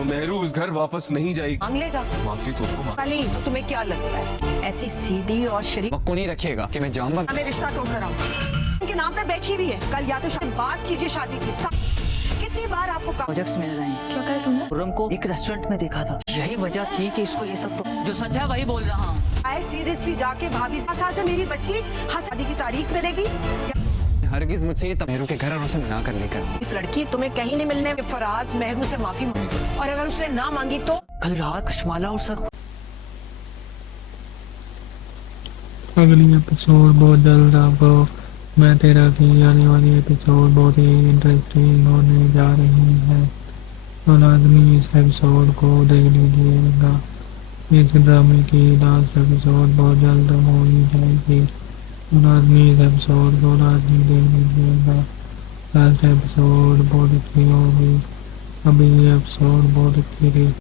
तो मेहरू उस घर वापस नहीं जाएगी। मांग लेगा माफी तो उसको मांग। अली, तो तुम्हें क्या लगता है ऐसी सीधी और शरीफ को नहीं रखिएगा कि मैं जाऊंगा। हमें रिश्ता तोड़ कर आऊं उनके नाम पे बैठी हुई है। कल या तो बात कीजिए शादी की। कितनी बार आपको प्रोजेक्ट्स मिल रहे हैं। क्या कहा तुमने? खुर्रम को एक रेस्टोरेंट में देखा था, यही वजह थी कि इसको ये सब जो सच है वही बोल रहा हूँ। आए सीरियसली जाके भाभी साथ से मेरी बच्ची शादी की तारीख मिलेगी। हरगिज मुझसे ये मेहरू के घर और उनसे मना कर लेकर। इस लड़की तुम्हें कहीं नहीं मिलने। फराज मेहरू से माफी मांगी और अगर उसने ना मांगी तो कल रात कशमाला और सर अगली एपिसोड बहुत जल्द आपको मैं तेरा की आने वाली एपिसोड बहुत ही इंटरेस्टिंग होने जा रही है, तो लाजमी इस एपिसोड को देख लीजिएगा। इस ड्रामे की लास्ट एपिसोड बहुत जल्द हो ही जाएगी, तो लाजमी इस एपिसोड को लाजमी देख लीजिएगा। लास्ट एपिसोड बहुत अच्छी होगी, अभी एपिसोड बहुत अच्छी थी।